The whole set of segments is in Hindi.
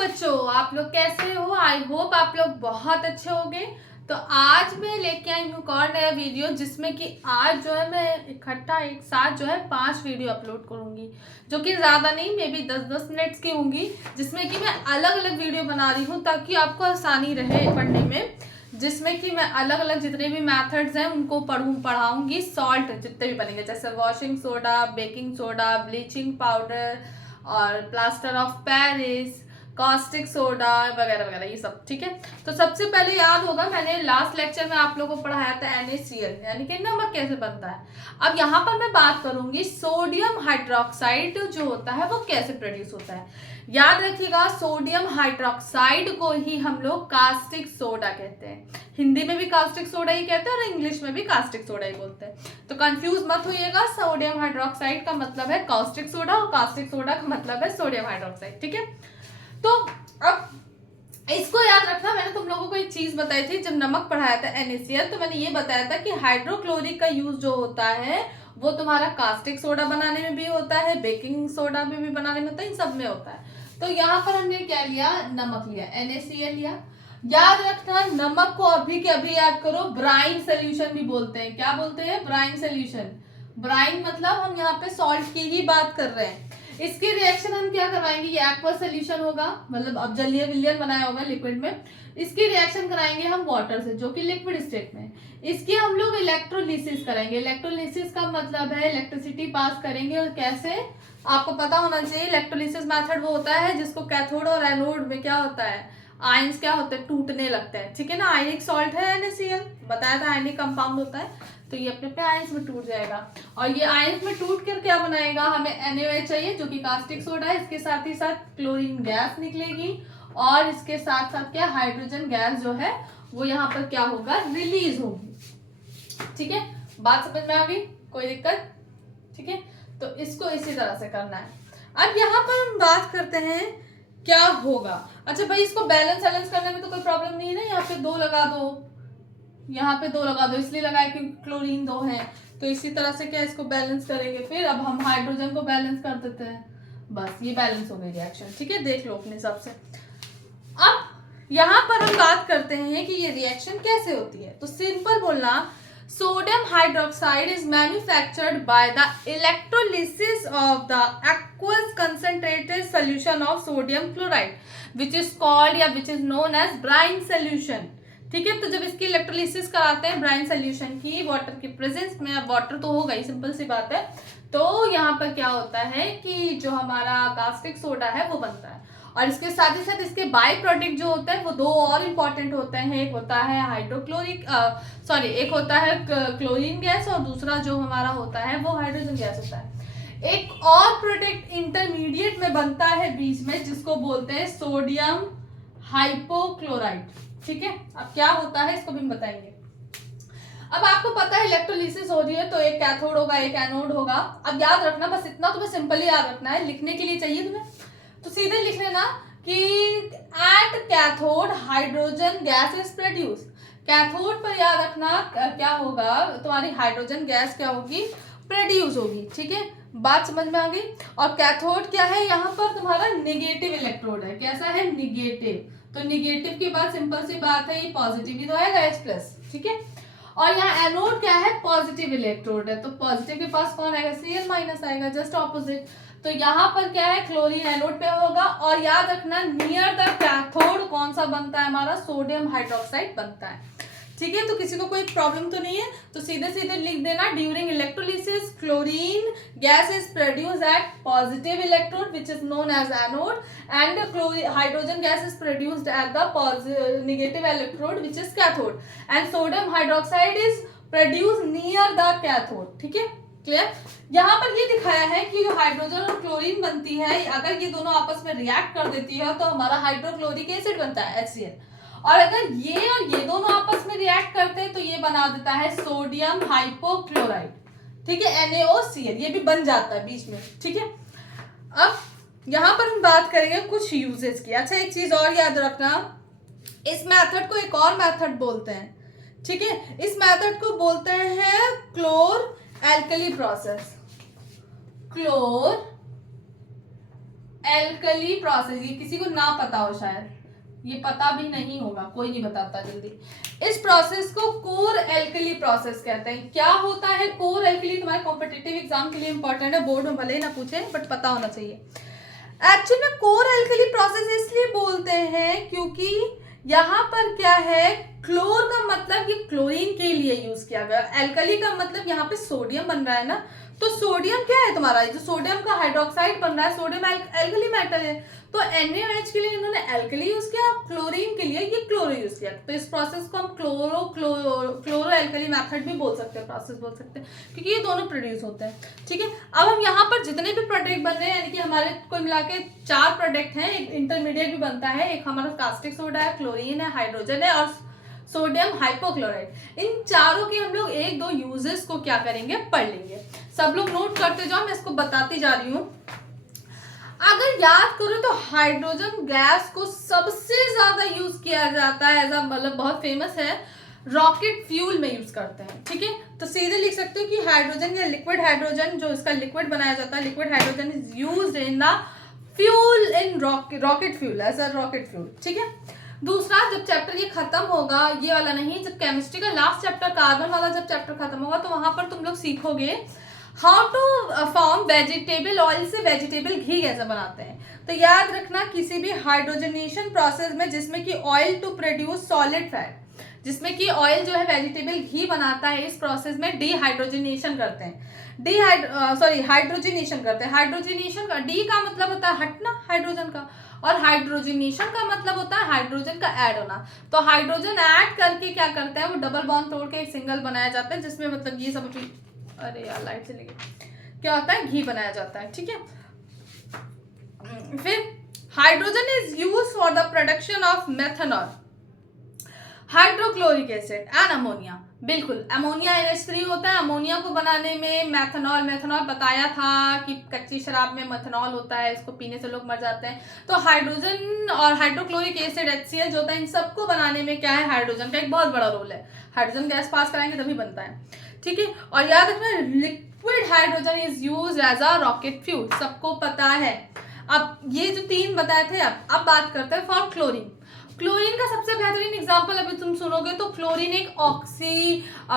बच्चों, आप लोग कैसे हो? आई होप आप लोग बहुत अच्छे होंगे। तो आज मैं लेके आई हूँ और नया वीडियो, जिसमें कि आज जो है मैं इकट्ठा एक साथ जो है 5 वीडियो अपलोड करूँगी, जो कि ज़्यादा नहीं, मे बी 10-10 मिनट्स की होंगी, जिसमें कि मैं अलग अलग वीडियो बना रही हूँ ताकि आपको आसानी रहे पढ़ने में। जिसमें कि मैं अलग अलग जितने भी मेथड्स हैं उनको पढ़ाऊंगी। सॉल्ट जितने भी बनेंगे, जैसे washing soda, baking soda, bleaching powder और plaster of Paris, caustic soda वगैरह वगैरह, ये सब ठीक है। तो सबसे पहले याद होगा, मैंने लास्ट लेक्चर में आप लोगों को पढ़ाया था NaCl यानी कि नमक कैसे बनता है। अब यहाँ पर मैं बात करूंगी सोडियम हाइड्रोक्साइड जो होता है वो कैसे प्रोड्यूस होता है। याद रखिएगा, सोडियम हाइड्रोक्साइड को ही हम लोग कास्टिक सोडा कहते हैं। हिंदी में भी कास्टिक सोडा ही कहते हैं और इंग्लिश में भी कास्टिक सोडा ही बोलते हैं। तो कंफ्यूज मत होइएगा, सोडियम हाइड्रोक्साइड का मतलब है कास्टिक सोडा और कास्टिक सोडा का मतलब है सोडियम हाइड्रोक्साइड, ठीक है। तो अब इसको याद रखना, मैंने तुम लोगों को एक चीज बताई थी जब नमक पढ़ाया था NaCl, तो मैंने ये बताया था कि हाइड्रोक्लोरिक का यूज जो होता है वो तुम्हारा कास्टिक सोडा बनाने में भी होता है, बेकिंग सोडा में भी बनाने में होता है, इन सब में होता है। तो यहाँ पर हमने क्या लिया, नमक लिया, NaCl लिया। याद रखना, नमक को अभी के अभी याद करो, ब्राइन सोल्यूशन भी बोलते हैं। क्या बोलते हैं? Brine solution. ब्राइन मतलब हम यहाँ पे सॉल्ट की ही बात कर रहे हैं। इसके रिएक्शन हम क्या करवाएंगे, ये एक्वा सोल्यूशन होगा, मतलब अब जलीय विलयन बनाया होगा लिक्विड में। इसकी रिएक्शन कराएंगे हम वाटर से, जो कि लिक्विड स्टेट में। इसकी हम लोग इलेक्ट्रोलिसिस करेंगे। इलेक्ट्रोलिसिस का मतलब है इलेक्ट्रिसिटी पास करेंगे। और कैसे, आपको पता होना चाहिए। इलेक्ट्रोलिसिस मेथड वो होता है जिसको कैथोड और एनोड में क्या होता है, आयंस क्या होते हैं, टूटने लगते हैं, ठीक है ना। आयनिक सॉल्ट है NaCl, बताया था आयनिक कंपाउंड होता है, तो ये अपने अपने आयंस में टूट जाएगा। और ये आयंस में टूट कर क्या बनाएगा, हमें NaOH चाहिए जो कि कास्टिक सोडा है। इसके साथ ही साथ क्लोरीन गैस निकलेगी और इसके साथ साथ क्या, हाइड्रोजन गैस जो है वो यहाँ पर क्या होगा, रिलीज होगी, ठीक है। बात समझ में आ गई? कोई दिक्कत? ठीक है, तो इसको इसी तरह से करना है। अब यहाँ पर हम बात करते हैं क्या होगा। अच्छा भाई, इसको बैलेंस करने में तो कोई प्रॉब्लम नहीं है ना। यहाँ पे 2 लगा दो, यहाँ पे 2 लगा दो, इसलिए लगाया क्योंकि क्लोरीन 2 है। तो इसी तरह से क्या, इसको बैलेंस करेंगे। फिर अब हम हाइड्रोजन को बैलेंस कर देते हैं, बस ये बैलेंस हो गई रिएक्शन, ठीक है। देख लो अपने हिसाब से। अब यहाँ पर हम बात करते हैं कि ये रिएक्शन कैसे होती है। तो सिंपल बोलना, sodium hydroxide is manufactured by the electrolysis of the aqueous concentrated solution of sodium chloride which is called या which is known as brine solution, ठीक है। तो जब इसकी इलेक्ट्रोलिसिस कराते हैं ब्राइन सोल्यूशन की वाटर के प्रेजेंस में, अब वाटर तो होगा ही, सिंपल सी बात है। तो यहाँ पर क्या होता है कि जो हमारा कास्टिक सोडा है वो बनता है। और इसके साथ ही साथ इसके बाय प्रोडक्ट जो होते हैं वो 2 और इंपॉर्टेंट होते हैं। एक होता है एक होता है क्लोरीन गैस, और दूसरा जो हमारा होता है वो हाइड्रोजन गैस होता है। एक और प्रोडक्ट इंटरमीडिएट में बनता है बीच में, जिसको बोलते हैं सोडियम हाइपोक्लोराइड, ठीक है। अब क्या होता है इसको भी बताएंगे। अब आपको पता है इलेक्ट्रोलिसिस हो रही है तो एक कैथोड होगा, एक एनोड होगा। अब याद रखना, बस इतना तुम्हें सिंपली याद रखना है, लिखने के लिए चाहिए तुम्हें तो सीधे लिख लेना कि at cathode hydrogen gas is produce. Cathode पर याद रखना क्या होगा, तुम्हारी हाइड्रोजन गैस क्या होगी, प्रोड्यूस होगी, ठीक है। बात समझ में आ गई। और कैथोड क्या है, यहाँ पर तुम्हारा निगेटिव इलेक्ट्रोड है। कैसा है, निगेटिव। तो निगेटिव की बात सिंपल सी बात है, ये पॉजिटिव ही तो आएगा H+, ठीक है। और यहाँ एनोड क्या है, पॉजिटिव इलेक्ट्रोड है, तो पॉजिटिव के पास कौन आएगा, Cl- आएगा, जस्ट ऑपोजिट। तो यहाँ पर क्या है, क्लोरीन एनोड पे होगा। और याद रखना, नियर द कैथोड कौन सा बनता है, हमारा सोडियम हाइड्रोक्साइड बनता है, ठीक है। तो किसी को कोई प्रॉब्लम तो नहीं है, तो सीधे सीधे लिख देना, during electrolysis chlorine gas is produce at positive electrode which is known as anode, and hydrogen gas is produced at the negative electrode which is cathode, and sodium hydroxide is produce near the cathode, ठीक है। क्लियर? यहाँ पर ये दिखाया है कि जो हाइड्रोजन और क्लोरीन बनती है, अगर ये दोनों आपस में रिएक्ट कर देती है तो हमारा हाइड्रोक्लोरिक एसिड बनता है HCl। और अगर ये और ये दोनों आपस में रिएक्ट करते हैं तो ये बना देता है सोडियम हाइपोक्लोराइड, ठीक है, NaOCl, ये भी बन जाता है बीच में, ठीक है। अब यहाँ पर हम बात करेंगे कुछ यूजेस की। अच्छा, एक चीज और याद रखना, इस मेथड को एक और मेथड बोलते हैं, ठीक है। इस मेथड को बोलते हैं क्लोर एल्कली प्रोसेस। क्लोर एल्कली प्रोसेस, ये किसी को ना पता हो शायद, ये पता भी नहीं होगा, कोई नहीं बताता जल्दी। इस प्रोसेस को कोर एल्कली प्रोसेस कहते हैं। क्या होता है कोर एल्कली? तुम्हारे कॉम्पिटिटिव एग्जाम के लिए इंपॉर्टेंट है, बोर्ड में भले ही ना पूछे बट पता होना चाहिए। एक्चुअली में कोर एल्कली प्रोसेस इसलिए बोलते हैं क्योंकि यहाँ पर क्या है, क्लोर का मतलब ये क्लोरीन के लिए यूज किया गया, एल्कली का मतलब यहाँ पे सोडियम बन रहा है ना, तो सोडियम क्या है तुम्हारा, जो सोडियम का हाइड्रोक्साइड बन रहा है, सोडियम एल्कली मेटल है, तो NaOH के लिए इन्होंने एल्कली यूज किया, क्लोरीन के लिए ये क्लोरो यूज किया। तो इस प्रोसेस को हम क्लोरो एल्कली मेथड भी बोल सकते हैं, प्रोसेस बोल सकते हैं, क्योंकि ये दोनों प्रोड्यूस होते हैं। ठीक है, अब हम यहाँ पर जितने भी प्रोडक्ट बन रहे हैं, यानी कि हमारे कुल मिला के 4 प्रोडक्ट हैं, एक इंटरमीडिएट भी बनता है, एक हमारा कास्टिक सोडा है, क्लोरीन है, हाइड्रोजन है और सोडियम हाइपोक्लोराइड। इन चारों के हम लोग 1-2 यूजेस को क्या करेंगे, पढ़ लेंगे। सब लोग नोट करते जाओ, मैं इसको बताती जा रही हूँ। अगर याद करो तो हाइड्रोजन गैस को सबसे ज्यादा यूज किया जाता है, ऐसा मतलब बहुत फेमस है, रॉकेट फ्यूल में यूज करते हैं। ठीक है, तो सीधे लिख सकते हो कि हाइड्रोजन या लिक्विड हाइड्रोजन, जो इसका लिक्विड बनाया जाता है, liquid hydrogen is used in the fuel in rocket fuel, as a rocket fuel. ठीक है, दूसरा, जब चैप्टर ये खत्म होगा, ये वाला नहीं, जब केमिस्ट्री का लास्ट चैप्टर कार्बन वाला जब चैप्टर खत्म होगा, तो वहां पर तुम लोग सीखोगे how to form vegetable oil से वेजिटेबल घी कैसे बनाते हैं। तो याद रखना, किसी भी हाइड्रोजनेशन प्रोसेस में जिसमें कि oil to produce solid fat, जिसमें कि ऑयल जो है वेजिटेबल घी बनाता है, इस प्रोसेस में डिहाइड्रोजनेशन करते हैं, हाइड्रोजनेशन करते हैं। हाइड्रोजनेशन का डी का मतलब होता है हटना हाइड्रोजन का, और हाइड्रोजनेशन का मतलब होता है हाइड्रोजन का ऐड होना। तो हाइड्रोजन ऐड करके क्या करते हैं, वो डबल बॉन्ड तोड़ के एक सिंगल बनाया जाता है, जिसमें मतलब ये सब, अरे यार लाइट चली गई, क्या होता है, घी बनाया जाता है। ठीक है, फिर hydrogen is use for the production of methanol, hydrochloric acid and ammonia. बिल्कुल, अमोनिया NH3 होता है, अमोनिया को बनाने में मेथनॉल बताया था कि कच्ची शराब में मेथनॉल होता है, इसको पीने से लोग मर जाते हैं। तो हाइड्रोजन और हाइड्रोक्लोरिक एसिड HCl जो होता है, इन सबको बनाने में क्या है, हाइड्रोजन का एक बहुत बड़ा रोल है। हाइड्रोजन गैस पास कराएंगे तभी बनता है। ठीक है, और याद रखना, liquid hydrogen is use as a rocket fuel, सबको पता है। अब ये जो 3 बताए थे, अब बात करते हैं फॉर क्लोरीन। क्लोरीन का सबसे बेहतरीन एग्जांपल अभी तुम सुनोगे तो क्लोरीन एक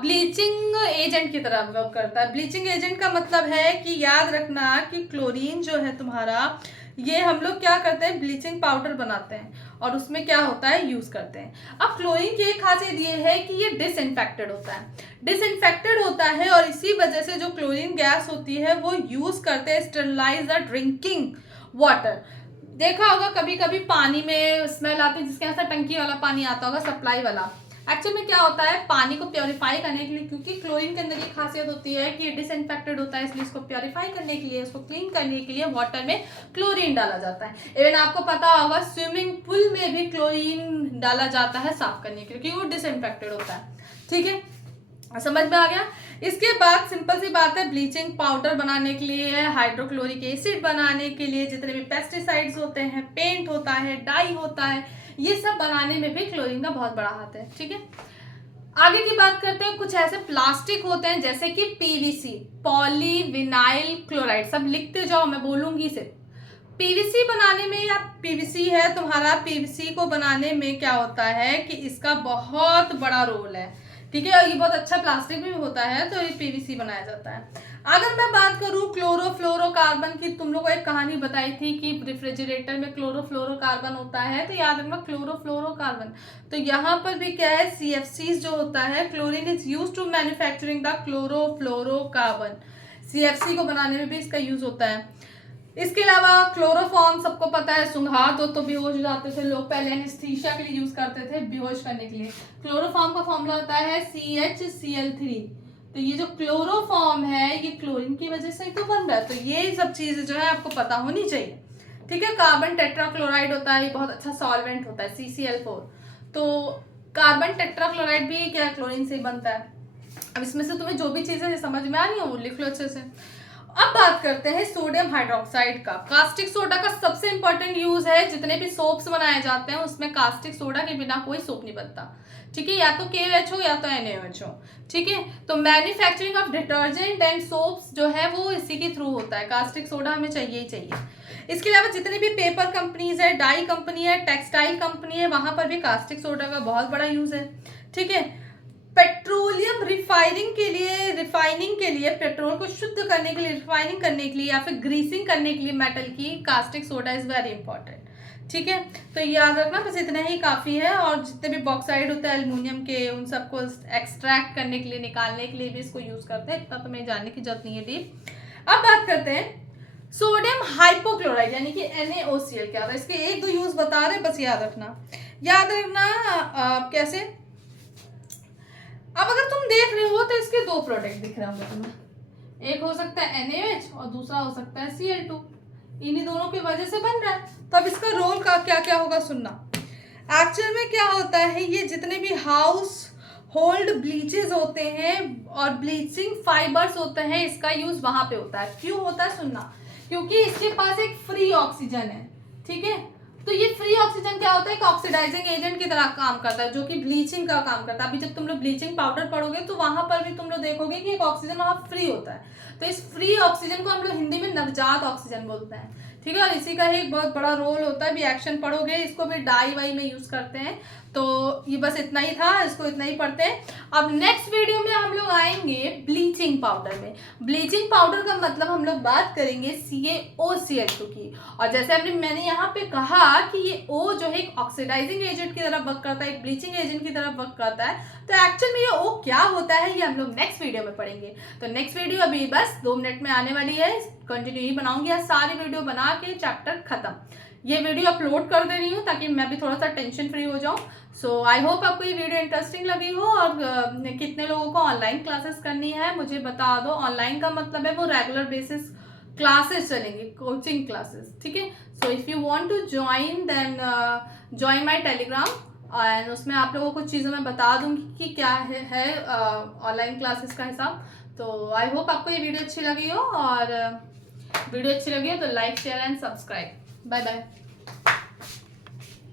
ब्लीचिंग एजेंट की तरह वर्क करता है। ब्लीचिंग एजेंट का मतलब है कि याद रखना कि क्लोरीन जो है तुम्हारा, ये हम लोग क्या करते हैं, ब्लीचिंग पाउडर बनाते हैं और उसमें क्या होता है, यूज करते हैं। अब क्लोरीन की एक खासियत ये है कि ये डिसइंफेक्टेड होता है और इसी वजह से जो क्लोरीन गैस होती है वो यूज करते हैं स्टरलाइज द ड्रिंकिंग वाटर। देखा होगा कभी कभी पानी में स्मेल आती है, जिसके यहाँ से टंकी वाला पानी आता होगा, सप्लाई वाला। एक्चुअल में क्या होता है, पानी को प्योरीफाई करने के लिए, क्योंकि क्लोरीन के अंदर ये खासियत होती है कि डिसइंफेक्टेड होता है, इसलिए इसको प्योरीफाई करने के लिए, इसको क्लीन करने के लिए वाटर में क्लोरीन डाला जाता है। इवन आपको पता होगा स्विमिंग पूल में भी क्लोरीन डाला जाता है साफ करने के लिए, क्योंकि वो डिसइंफेक्टेड होता है। ठीक है, समझ में आ गया। इसके बाद सिंपल सी बात है, ब्लीचिंग पाउडर बनाने के लिए, हाइड्रोक्लोरिक एसिड बनाने के लिए, जितने भी पेस्टिसाइड्स होते हैं, पेंट होता है, डाई होता है, ये सब बनाने में भी क्लोरीन का बहुत बड़ा हाथ है। ठीक है, आगे की बात करते हैं। कुछ ऐसे प्लास्टिक होते हैं जैसे कि PVC, पॉलीविनाइल क्लोराइड, सब लिखते जाओ, मैं बोलूंगी सिर्फ। PVC बनाने में, या PVC है तुम्हारा, PVC को बनाने में क्या होता है कि इसका बहुत बड़ा रोल है। ठीक है, और ये बहुत अच्छा प्लास्टिक भी होता है, तो ये PVC बनाया जाता है। अगर मैं बात करूं क्लोरोफ्लोरोकार्बन की, तुम लोगों को एक कहानी बताई थी कि रेफ्रिजरेटर में क्लोरोफ्लोरोकार्बन होता है, तो याद रखना क्लोरोफ्लोरोकार्बन। तो यहाँ पर भी क्या है, CFCs जो होता है, chlorine is use to manufacturing the chlorofluorocarbon, CFC को बनाने में भी इसका यूज होता है। इसके अलावा क्लोरोफॉर्म सबको पता है, सुंघा तो बेहोश हो जाते थे लोग, पहले एनेस्थीसिया के लिए यूज करते थे, बेहोश करने के लिए। क्लोरोफॉर्म का फॉर्मूला होता है CHCl3। तो ये जो क्लोरोफॉर्म है, ये क्लोरीन की वजह से तो बन रहा है, तो ये सब चीजें जो है आपको पता होनी चाहिए। ठीक है, कार्बन टेट्राक्लोराइड होता है, ये बहुत अच्छा सॉल्वेंट होता है, CCl4। तो कार्बन टेट्राक्लोराइड भी क्या क्लोरीन से ही बनता है। अब इसमें से तुम्हें जो भी चीजें समझ में आ रही है वो लिख लो अच्छे से। अब बात करते हैं सोडियम हाइड्रोक्साइड का। कास्टिक सोडा का सबसे इंपॉर्टेंट यूज है, जितने भी सोप्स बनाए जाते हैं उसमें कास्टिक सोडा के बिना कोई सोप नहीं बनता, ठीक है, या तो KOH हो या तो NaOH हो, ठीक है। तो manufacturing of detergent and soaps जो है वो इसी के थ्रू होता है, कास्टिक सोडा हमें चाहिए ही चाहिए। इसके अलावा जितनी भी पेपर कंपनीज है, डाई कंपनी है, टेक्सटाइल कंपनी है, वहां पर भी कास्टिक सोडा का बहुत बड़ा यूज है, ठीक है। पेट्रोलियम रिफाइनिंग के लिए पेट्रोल को शुद्ध करने के लिए, रिफाइनिंग करने के लिए या फिर ग्रीसिंग करने के लिए मेटल की, caustic soda is very important, ठीक है। तो याद रखना, बस इतना ही काफ़ी है। और जितने भी बॉक्साइड होते हैं एल्युमिनियम के, उन सबको एक्सट्रैक्ट करने के लिए, निकालने के लिए भी इसको यूज़ करते हैं, इतना तो मैं जानने की जरूरत नहीं है डीप। अब बात करते हैं सोडियम हाइपोक्लोराइड यानी कि NaOCl क्या होता है। इसके एक दो यूज़ बता रहे, बस याद रखना कैसे। अब अगर तुम देख रहे हो तो इसके दो प्रोडक्ट दिख रहे होंगे तुम्हें, एक हो सकता है NaOH और दूसरा हो सकता है Cl2, इन्हीं दोनों की वजह से बन रहा है। तो अब इसका रोल का क्या क्या होगा सुनना। एक्चुअल में क्या होता है, ये जितने भी हाउस होल्ड ब्लीचेस होते हैं और ब्लीचिंग फाइबर्स होते हैं, इसका यूज वहां पे होता है। क्यों होता है सुनना, क्योंकि इसके पास एक फ्री ऑक्सीजन है, ठीक है। तो ये फ्री ऑक्सीजन क्या होता है, एक ऑक्सीडाइजिंग एजेंट की तरह काम करता है, जो कि ब्लीचिंग का काम करता है। अभी जब तुम लोग ब्लीचिंग पाउडर पढ़ोगे तो वहां पर भी तुम लोग देखोगे कि एक ऑक्सीजन वहां फ्री होता है। तो इस फ्री ऑक्सीजन को हम लोग हिंदी में नवजात ऑक्सीजन बोलते हैं, ठीक है। और इसी का ही एक बहुत बड़ा रोल होता है, भी एक्शन पढ़ोगे, इसको भी डाई वाई में यूज करते हैं। तो ये बस इतना ही था, इसको इतना ही पढ़ते हैं। अब नेक्स्ट वीडियो में हम लोग आएंगे ब्लीचिंग पाउडर में। ब्लीचिंग पाउडर का मतलब हम लोग बात करेंगे CaOCl2 की। और जैसे मैंने यहाँ पे कहा कि ये O जो है एक ऑक्सीडाइजिंग एजेंट की तरह वर्क करता है, एक ब्लीचिंग एजेंट की तरह वर्क करता है। तो एक्चुअल में ये O क्या होता है ये हम लोग नेक्स्ट वीडियो में पढ़ेंगे। तो नेक्स्ट वीडियो अभी बस 2 मिनट में आने वाली है, कंटिन्यू ही बनाऊंगी, आज सारी वीडियो बना के चैप्टर खत्म। ये वीडियो अपलोड कर दे रही हूँ ताकि मैं भी थोड़ा सा टेंशन फ्री हो जाऊँ। सो आई होप आपको ये वीडियो इंटरेस्टिंग लगी हो। और कितने लोगों को ऑनलाइन क्लासेस करनी है मुझे बता दो। ऑनलाइन का मतलब है वो रेगुलर बेसिस क्लासेस चलेंगी, कोचिंग क्लासेस, ठीक है। So if you want to join then join my Telegram, and उसमें आप लोगों को चीज़ों में बता दूंगी कि क्या है ऑनलाइन क्लासेस का हिसाब। तो आई होप आपको ये वीडियो अच्छी लगी हो, और वीडियो अच्छी लगी हो तो like share and subscribe. Bye bye.